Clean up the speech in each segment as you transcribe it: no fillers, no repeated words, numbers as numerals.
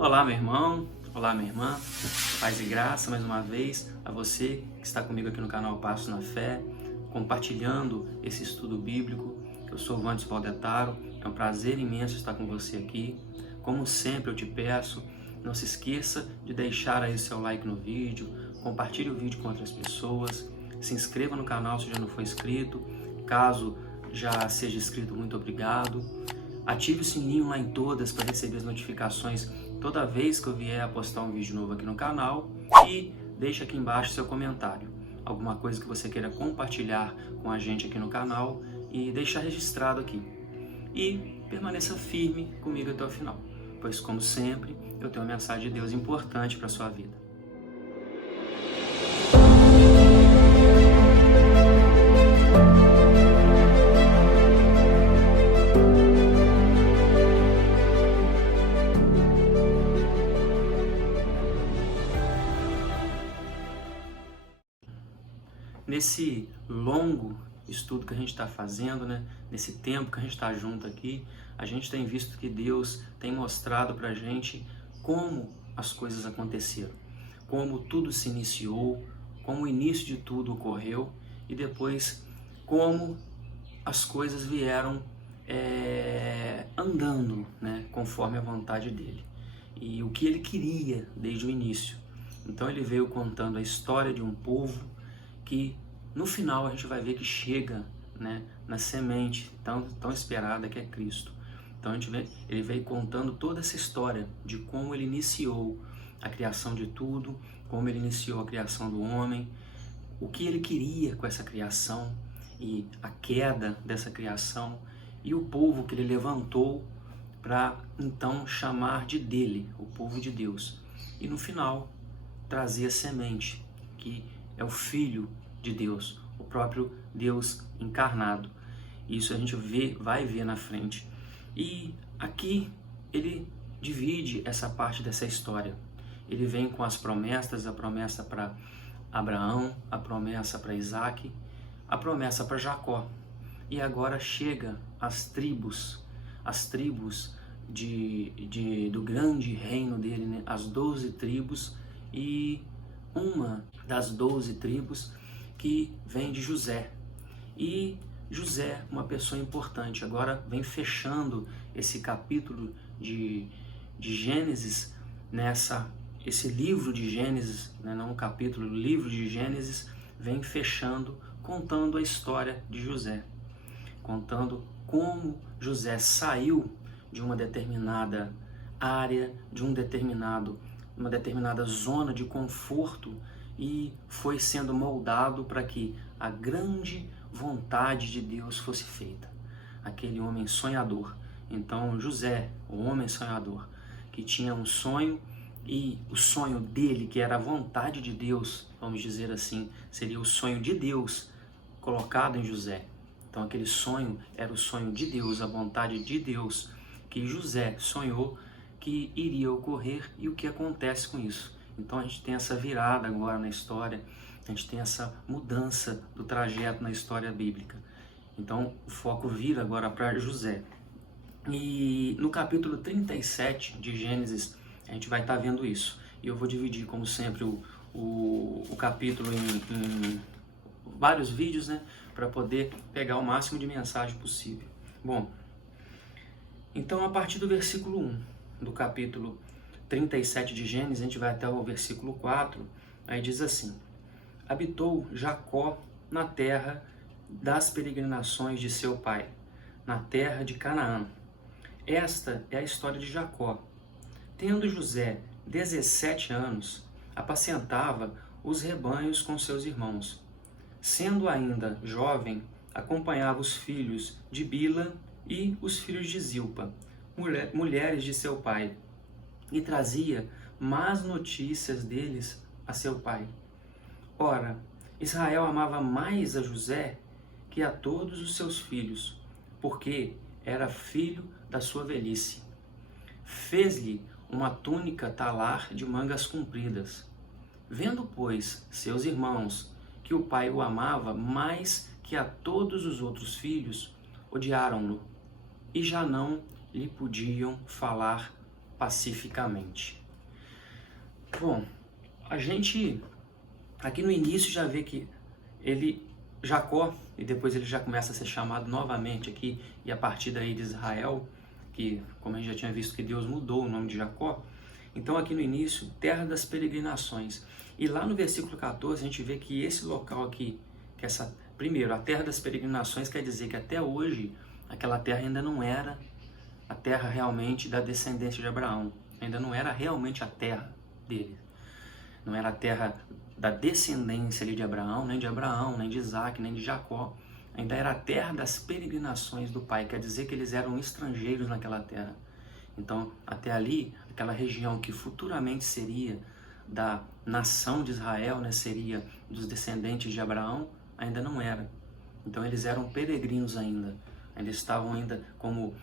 Olá, meu irmão, olá, minha irmã, paz e graça mais uma vez a você que está comigo aqui no canal Passos na Fé, compartilhando esse estudo bíblico. Eu sou o Vandes Valdetaro, é um prazer imenso estar com você aqui. Como sempre eu te peço, não se esqueça de deixar aí o seu like no vídeo, compartilhe o vídeo com outras pessoas, se inscreva no canal se já não for inscrito, caso já seja inscrito, muito obrigado. Ative o sininho lá em todas para receber as notificações toda vez que eu vier a postar um vídeo novo aqui no canal e deixe aqui embaixo seu comentário, alguma coisa que você queira compartilhar com a gente aqui no canal e deixar registrado aqui. E permaneça firme comigo até o final, pois como sempre eu tenho uma mensagem de Deus importante para a sua vida. Nesse longo estudo que a gente está fazendo, nesse tempo que a gente está junto aqui, a gente tem visto que Deus tem mostrado para a gente como as coisas aconteceram, como tudo se iniciou, como o início de tudo ocorreu e depois como as coisas vieram andando, conforme a vontade dele e o que ele queria desde o início. Então ele veio contando a história de um povo que no final a gente vai ver que chega na semente tão esperada que é Cristo. Então ele veio contando toda essa história de como ele iniciou a criação de tudo, como ele iniciou a criação do homem, o que ele queria com essa criação e a queda dessa criação e o povo que ele levantou para então chamar de dele, o povo de Deus. E no final trazer a semente, que é o Filho de Deus, o próprio Deus encarnado. Isso a gente vai ver na frente. E aqui ele divide essa parte dessa história. Ele vem com as promessas, a promessa para Abraão, a promessa para Isaac, a promessa para Jacó. E agora chega as tribos do grande reino dele, as 12 tribos, e uma das 12 tribos que vem de José. E José, uma pessoa importante, agora vem fechando esse capítulo de Gênesis, esse livro de Gênesis, não um capítulo, o livro de Gênesis vem fechando, contando a história de José, contando como José saiu de uma determinada área, de uma determinada zona de conforto e foi sendo moldado para que a grande vontade de Deus fosse feita. Aquele homem sonhador. Então José, o homem sonhador, que tinha um sonho e o sonho dele, que era a vontade de Deus, vamos dizer assim, seria o sonho de Deus colocado em José. Então aquele sonho era o sonho de Deus, a vontade de Deus, que José sonhou que iria ocorrer e o que acontece com isso. Então a gente tem essa virada agora na história, a gente tem essa mudança do trajeto na história bíblica. Então o foco vira agora para José. E no capítulo 37 de Gênesis a gente vai estar vendo isso. E eu vou dividir, como sempre, o capítulo em vários vídeos, para poder pegar o máximo de mensagem possível. Bom, então a partir do versículo 1 do capítulo 37 de Gênesis, a gente vai até o versículo 4, aí diz assim: habitou Jacó na terra das peregrinações de seu pai, na terra de Canaã. Esta é a história de Jacó. Tendo José 17 anos, apacentava os rebanhos com seus irmãos. Sendo ainda jovem, acompanhava os filhos de Bila e os filhos de Zilpa, mulheres de seu pai, e trazia más notícias deles a seu pai. Ora, Israel amava mais a José que a todos os seus filhos, porque era filho da sua velhice. Fez-lhe uma túnica talar de mangas compridas. Vendo, pois, seus irmãos que o pai o amava mais que a todos os outros filhos, odiaram-no e já não lhe podiam falar pacificamente. Bom, a gente aqui no início já vê que Jacó, e depois ele já começa a ser chamado novamente aqui, e a partir daí de Israel, que como a gente já tinha visto que Deus mudou o nome de Jacó. Então aqui no início, terra das peregrinações. E lá no versículo 14 a gente vê que esse local aqui, primeiro, a terra das peregrinações quer dizer que até hoje aquela terra ainda não era a terra realmente da descendência de Abraão. Ainda não era realmente a terra dele. Não era a terra da descendência ali de Abraão, nem de Isaac, nem de Jacó. Ainda era a terra das peregrinações do pai, quer dizer que eles eram estrangeiros naquela terra. Então, até ali, aquela região que futuramente seria da nação de Israel, né, seria dos descendentes de Abraão, ainda não era. Então, eles eram peregrinos ainda estavam ainda como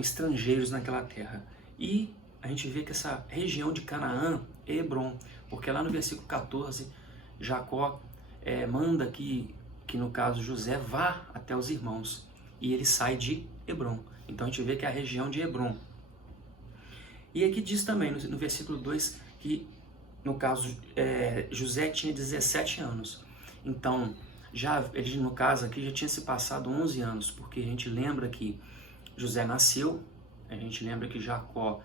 estrangeiros naquela terra. E a gente vê que essa região de Canaã é Hebron, porque lá no versículo 14, Jacó manda que no caso José vá até os irmãos, e ele sai de Hebron. Então a gente vê que é a região de Hebron. E aqui diz também no versículo 2 que no caso José tinha 17 anos. Então ele no caso aqui já tinha se passado 11 anos, porque a gente lembra que José nasceu, a gente lembra que Jacó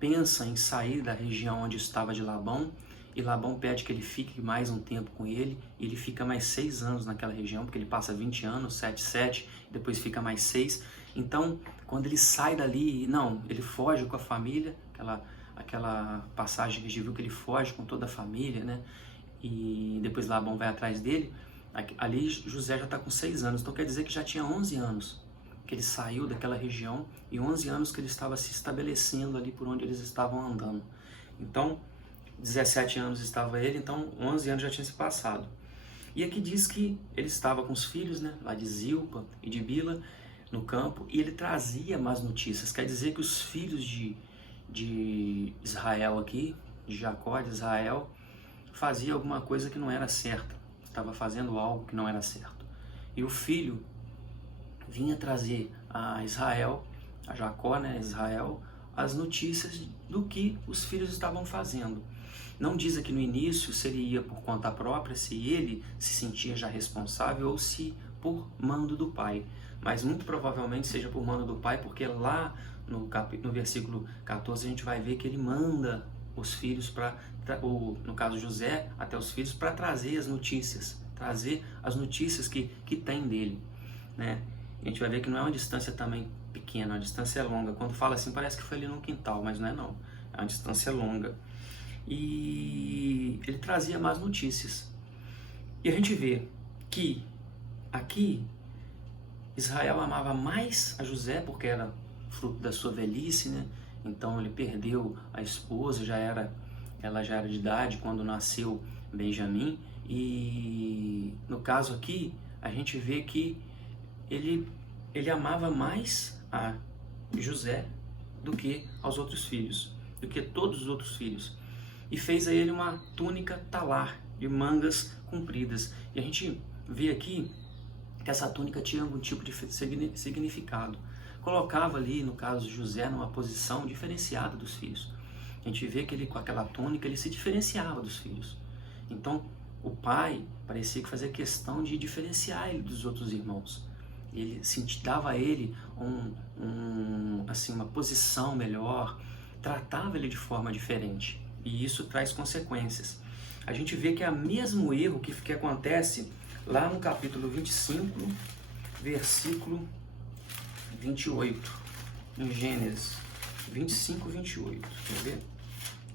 pensa em sair da região onde estava de Labão, e Labão pede que ele fique mais um tempo com ele, e ele fica mais 6 anos naquela região, porque ele passa 20 anos, 7, depois fica mais 6. Então, quando ele sai dali, ele foge com a família, aquela passagem que a gente viu que ele foge com toda a família, né? E depois Labão vai atrás dele. Ali José já está com 6 anos, então quer dizer que já tinha 11 anos que ele saiu daquela região, e 11 anos que ele estava se estabelecendo ali por onde eles estavam andando. Então, 17 anos estava ele, então 11 anos já tinha se passado. E aqui diz que ele estava com os filhos, né, lá de Zilpa e de Bila, no campo, e ele trazia más notícias. Quer dizer que os filhos de Israel aqui, de Jacó, de Israel, fazia alguma coisa que não era certa, estava fazendo algo que não era certo. E o filho vinha trazer a Israel, a Jacó, né, Israel, as notícias do que os filhos estavam fazendo. Não diz aqui no início se ele ia por conta própria, se ele se sentia já responsável ou se por mando do pai. Mas muito provavelmente seja por mando do pai, porque lá no versículo 14 a gente vai ver que ele manda os filhos no caso José, até os filhos, para trazer as notícias que tem dele, né? A gente vai ver que não é uma distância também pequena, uma distância longa. Quando fala assim, parece que foi ali no quintal, mas não é não. É uma distância longa. E ele trazia más notícias. E a gente vê que aqui Israel amava mais a José, porque era fruto da sua velhice, né? Então ele perdeu a esposa, ela já era de idade quando nasceu Benjamim. E no caso aqui, a gente vê que ele amava mais a José do que aos outros filhos, do que todos os outros filhos. E fez a ele uma túnica talar, de mangas compridas. E a gente vê aqui que essa túnica tinha algum tipo de significado. Colocava ali, no caso, José numa posição diferenciada dos filhos. A gente vê que ele, com aquela túnica, ele se diferenciava dos filhos. Então, o pai parecia que fazia questão de diferenciar ele dos outros irmãos. Ele dava a ele uma posição melhor, tratava ele de forma diferente, e isso traz consequências. A gente vê que é o mesmo erro que acontece lá no capítulo 25, versículo 28, em Gênesis 25, 28, quer ver?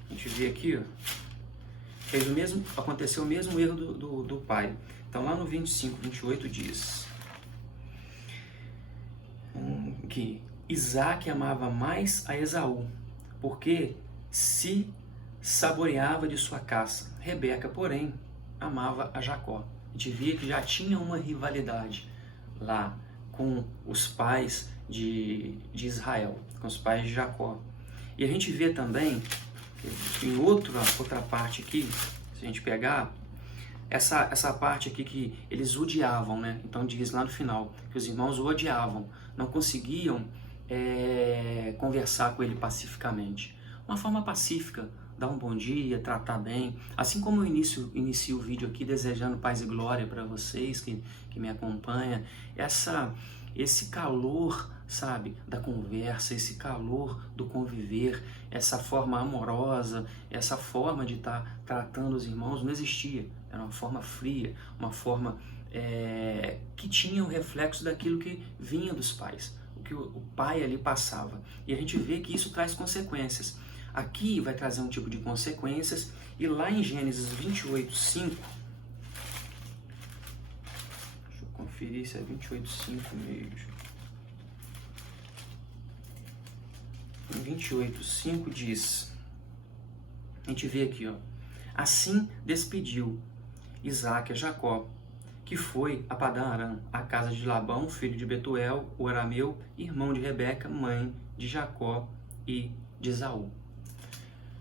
A gente vê aqui, aconteceu o mesmo erro do pai. Então lá no 25, 28 diz que Isaac amava mais a Esaú, porque se saboreava de sua caça. Rebeca, porém, amava a Jacó. A gente via que já tinha uma rivalidade lá com os pais de Israel, com os pais de Jacó. E a gente vê também, em outra parte aqui, se a gente pegar, essa parte aqui que eles odiavam, né? Então diz lá no final que os irmãos o odiavam, não conseguiam conversar com ele pacificamente. Uma forma pacífica, dar um bom dia, tratar bem. Assim como eu inicio o vídeo aqui desejando paz e glória para vocês que me acompanham, esse calor, sabe, da conversa, esse calor do conviver, essa forma amorosa, essa forma de estar tratando os irmãos não existia. Era uma forma fria, uma forma que tinha o reflexo daquilo que vinha dos pais, o que o pai ali passava. E a gente vê que isso traz consequências. Aqui vai trazer um tipo de consequências, e lá em Gênesis 28:5, deixa eu conferir se é 28:5 mesmo. Em 28:5 diz, a gente vê aqui, ó, assim despediu Isaque a Jacó, que foi a Padã Arã, a casa de Labão, filho de Betuel, o arameu, irmão de Rebeca, mãe de Jacó e de Esaú.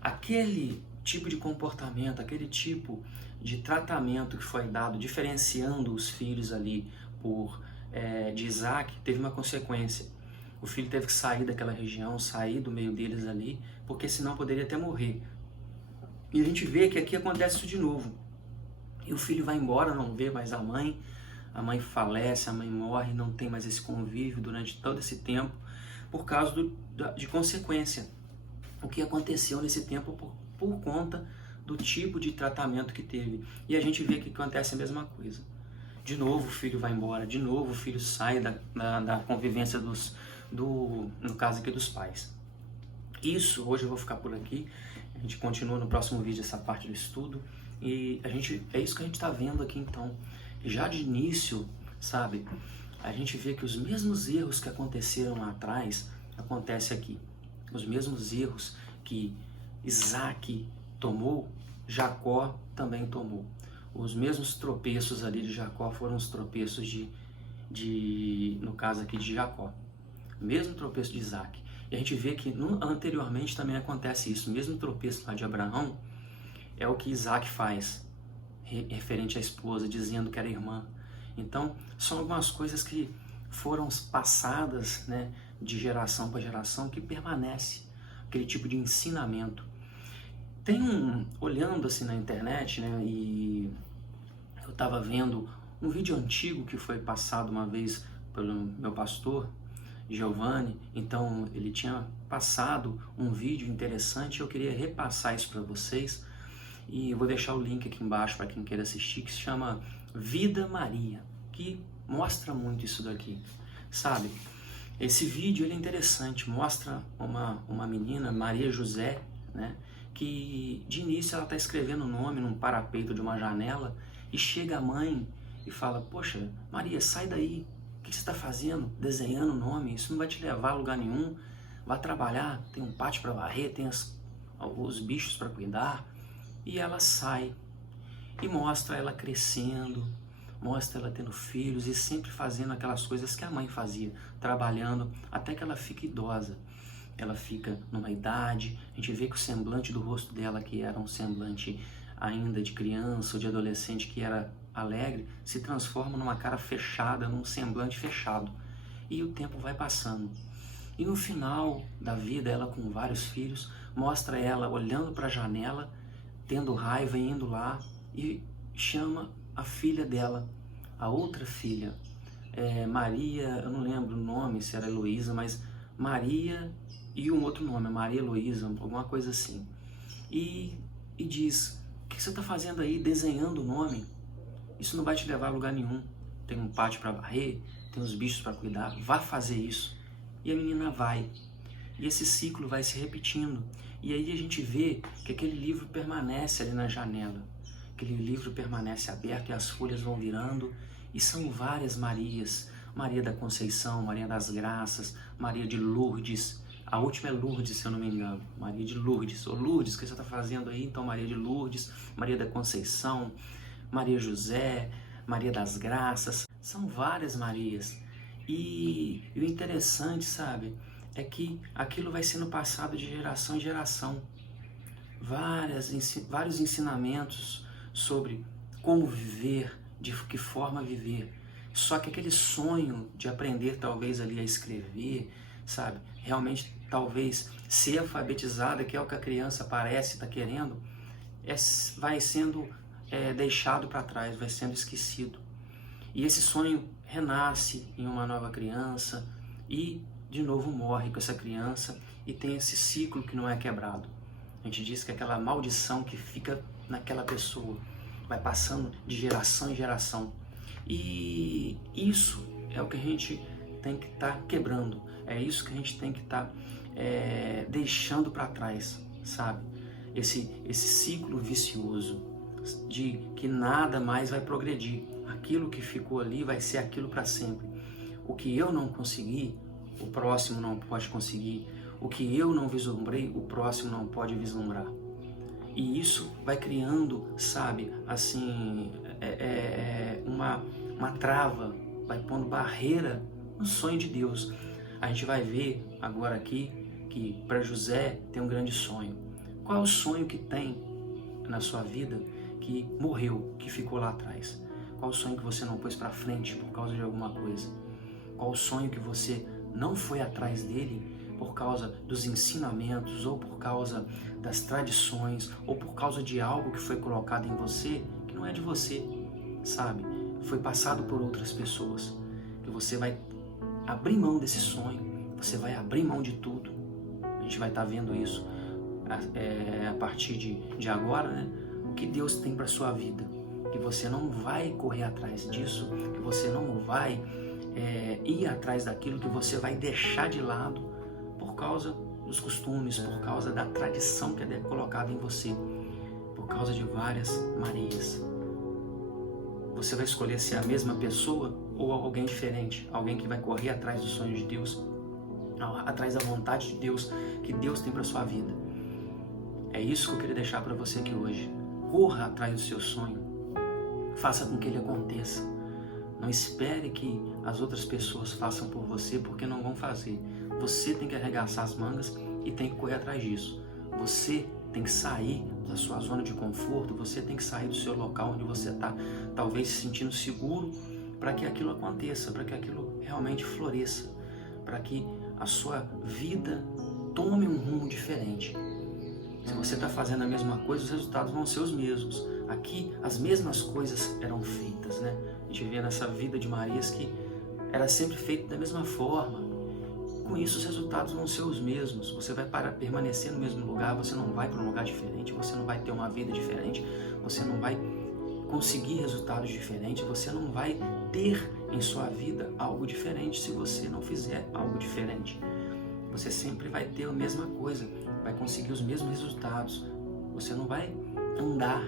Aquele tipo de comportamento, aquele tipo de tratamento que foi dado, diferenciando os filhos ali de Isaque, teve uma consequência. O filho teve que sair daquela região, sair do meio deles ali, porque senão poderia até morrer. E a gente vê que aqui acontece isso de novo. E o filho vai embora, não vê mais a mãe falece, a mãe morre, não tem mais esse convívio durante todo esse tempo, por causa de consequência. O que aconteceu nesse tempo por conta do tipo de tratamento que teve. E a gente vê que acontece a mesma coisa. De novo o filho vai embora, de novo o filho sai da convivência no caso aqui dos pais. Isso, hoje eu vou ficar por aqui, a gente continua no próximo vídeo essa parte do estudo, e é isso que a gente está vendo aqui então. Já de início, sabe, a gente vê que os mesmos erros que aconteceram lá atrás, acontecem aqui. Os mesmos erros que Isaque tomou, Jacó também tomou. Os mesmos tropeços ali de Jacó foram os tropeços no caso aqui de Jacó. O mesmo tropeço de Isaque. E a gente vê que anteriormente também acontece isso. O mesmo tropeço lá de Abraão é o que Isaque faz, referente à esposa, dizendo que era irmã. Então, são algumas coisas que foram passadas, né, de geração para geração, que permanece aquele tipo de ensinamento. Olhando assim na internet, né, e eu estava vendo um vídeo antigo que foi passado uma vez pelo meu pastor, Giovanni. Então ele tinha passado um vídeo interessante, eu queria repassar isso para vocês, e eu vou deixar o link aqui embaixo para quem queira assistir, que se chama Vida Maria, que mostra muito isso daqui, sabe? Esse vídeo ele é interessante, mostra uma menina, Maria José, né, que de início ela está escrevendo o nome num parapeito de uma janela, e chega a mãe e fala: poxa, Maria, sai daí, o que você está fazendo? Desenhando o nome, isso não vai te levar a lugar nenhum, vai trabalhar, tem um pátio para varrer, tem os bichos para cuidar. E ela sai e mostra ela crescendo, mostra ela tendo filhos e sempre fazendo aquelas coisas que a mãe fazia, trabalhando até que ela fica idosa. Ela fica numa idade, a gente vê que o semblante do rosto dela, que era um semblante ainda de criança ou de adolescente, que era alegre, se transforma numa cara fechada, num semblante fechado. E o tempo vai passando. E no final da vida, ela com vários filhos, mostra ela olhando para a janela, tendo raiva e indo lá, e chama a filha dela, a outra filha, Maria, eu não lembro o nome, se era Heloísa, mas Maria e um outro nome, Maria Heloísa, alguma coisa assim. E diz: o que você está fazendo aí desenhando o nome? Isso não vai te levar a lugar nenhum. Tem um pátio para varrer, tem os bichos para cuidar, vá fazer isso. E a menina vai. E esse ciclo vai se repetindo. E aí a gente vê que aquele livro permanece ali na janela. Aquele livro permanece aberto e as folhas vão virando. E são várias Marias. Maria da Conceição, Maria das Graças, Maria de Lourdes. A última é Lourdes, se eu não me engano. Maria de Lourdes. Ô Lourdes, o que você está fazendo aí? Então Maria de Lourdes, Maria da Conceição, Maria José, Maria das Graças. São várias Marias. E o interessante, sabe, é que aquilo vai sendo passado de geração em geração. Vários ensinamentos sobre como viver, de que forma viver. Só que aquele sonho de aprender talvez ali a escrever, sabe, realmente talvez ser alfabetizada, que é o que a criança parece estar querendo, vai sendo deixado para trás, vai sendo esquecido. E esse sonho renasce em uma nova criança e de novo morre com essa criança e tem esse ciclo que não é quebrado. A gente diz que é aquela maldição que fica naquela pessoa, vai passando de geração em geração. E isso é o que a gente tem que estar quebrando, é isso que a gente tem que estar deixando para trás, sabe? Esse ciclo vicioso de que nada mais vai progredir. Aquilo que ficou ali vai ser aquilo para sempre. O que eu não consegui, o próximo não pode conseguir. O que eu não vislumbrei, o próximo não pode vislumbrar. E isso vai criando, sabe, assim, uma trava, vai pondo barreira no sonho de Deus. A gente vai ver agora aqui que para José tem um grande sonho. Qual é o sonho que tem na sua vida que morreu, que ficou lá atrás? Qual o sonho que você não pôs para frente por causa de alguma coisa? Qual o sonho que você não foi atrás dele por causa dos ensinamentos, ou por causa das tradições, ou por causa de algo que foi colocado em você, que não é de você, sabe? Foi passado por outras pessoas. Que você vai abrir mão desse sonho, você vai abrir mão de tudo. A gente vai estar vendo isso a partir de agora, né? O que Deus tem para sua vida. Que você não vai correr atrás disso, que você não vai ir atrás daquilo, que você vai deixar de lado por causa dos costumes, por causa da tradição que é colocada em você, por causa de várias Marias. Você vai escolher ser a mesma pessoa ou alguém diferente, alguém que vai correr atrás dos sonhos de Deus, atrás da vontade de Deus, que Deus tem para sua vida. É isso que eu queria deixar para você aqui hoje. Corra atrás do seu sonho, faça com que ele aconteça. Não espere que as outras pessoas façam por você, porque não vão fazer. Você tem que arregaçar as mangas e tem que correr atrás disso. Você tem que sair da sua zona de conforto, você tem que sair do seu local onde você está, talvez se sentindo seguro, para que aquilo aconteça, para que aquilo realmente floresça, para que a sua vida tome um rumo diferente. Se você está fazendo a mesma coisa, os resultados vão ser os mesmos. Aqui, as mesmas coisas eram feitas, né? A gente vê nessa vida de Marias que era sempre feito da mesma forma. Com isso, os resultados vão ser os mesmos. Você vai permanecer no mesmo lugar, você não vai para um lugar diferente, você não vai ter uma vida diferente, você não vai conseguir resultados diferentes, você não vai ter em sua vida algo diferente se você não fizer algo diferente. Você sempre vai ter a mesma coisa, vai conseguir os mesmos resultados. Você não vai andar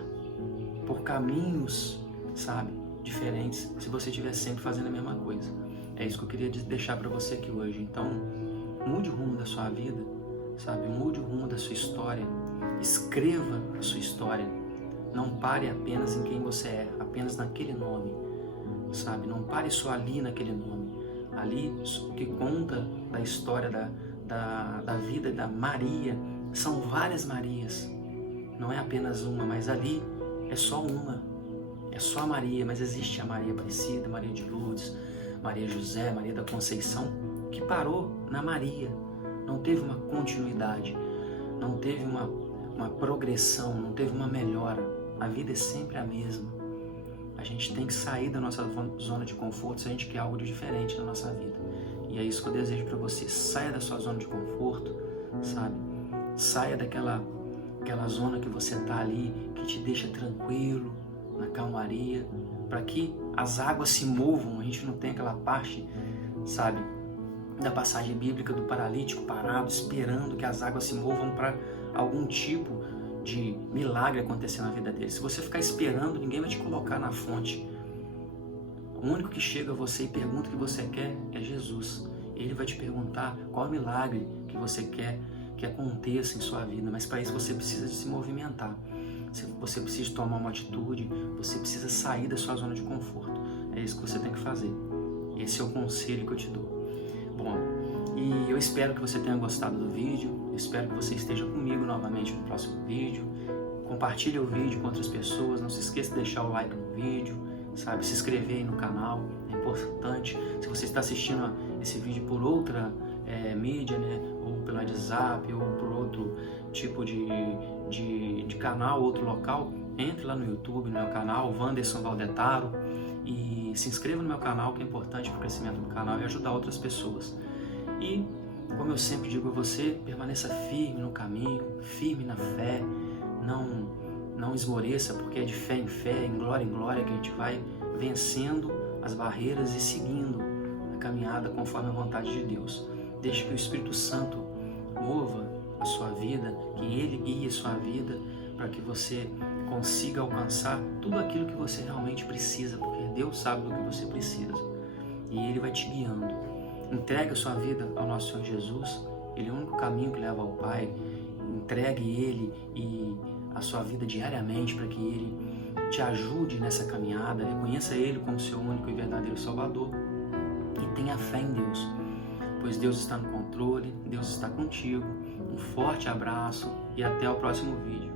por caminhos, sabe, diferentes, se você estiver sempre fazendo a mesma coisa. É isso que eu queria deixar para você aqui hoje. Então, mude o rumo da sua vida, sabe, mude o rumo da sua história, escreva a sua história. Não pare apenas em quem você é, apenas naquele nome, sabe, não pare só ali naquele nome. Ali, o que conta da história da vida da Maria, são várias Marias, não é apenas uma, mas ali é só uma, é só a Maria, mas existe a Maria Aparecida, Maria de Lourdes, Maria José, Maria da Conceição, que parou na Maria, não teve uma continuidade, não teve uma progressão, não teve uma melhora. A vida é sempre a mesma. A gente tem que sair da nossa zona de conforto se a gente quer algo de diferente na nossa vida. E é isso que eu desejo para você. Saia da sua zona de conforto, sabe? Saia daquela zona que você está ali, que te deixa tranquilo, na calmaria, para que as águas se movam. A gente não tem aquela parte, sabe, da passagem bíblica do paralítico parado, esperando que as águas se movam para algum tipo de milagre acontecer na vida dele. Se você ficar esperando, ninguém vai te colocar na fonte. O único que chega a você e pergunta o que você quer é Jesus. Ele vai te perguntar qual milagre que você quer que aconteça em sua vida, mas para isso você precisa de se movimentar. Você precisa tomar uma atitude, você precisa sair da sua zona de conforto. É isso que você tem que fazer. Esse é o conselho que eu te dou. Bom, e eu espero que você tenha gostado do vídeo, eu espero que você esteja comigo novamente no próximo vídeo. Compartilhe o vídeo com outras pessoas, não se esqueça de deixar o like no vídeo, sabe, se inscrever aí no canal, é importante. Se você está assistindo esse vídeo por outra mídia, né? Ou pelo WhatsApp, ou por outro tipo de canal, outro local, entre lá no YouTube, no meu canal, Wanderson Valdetaro, e se inscreva no meu canal, que é importante para o crescimento do canal e ajudar outras pessoas. E, como eu sempre digo a você, permaneça firme no caminho, firme na fé, não esmoreça, porque é de fé em glória que a gente vai vencendo as barreiras e seguindo a caminhada conforme a vontade de Deus. Deixe que o Espírito Santo mova a sua vida, que Ele guie a sua vida, para que você consiga alcançar tudo aquilo que você realmente precisa, porque Deus sabe do que você precisa e Ele vai te guiando. Entregue a sua vida ao nosso Senhor Jesus, Ele é o único caminho que leva ao Pai. Entregue Ele e a sua vida diariamente para que Ele te ajude nessa caminhada. Reconheça Ele como seu único e verdadeiro Salvador e tenha fé em Deus, pois Deus está no controle, Deus está contigo. Um forte abraço e até o próximo vídeo.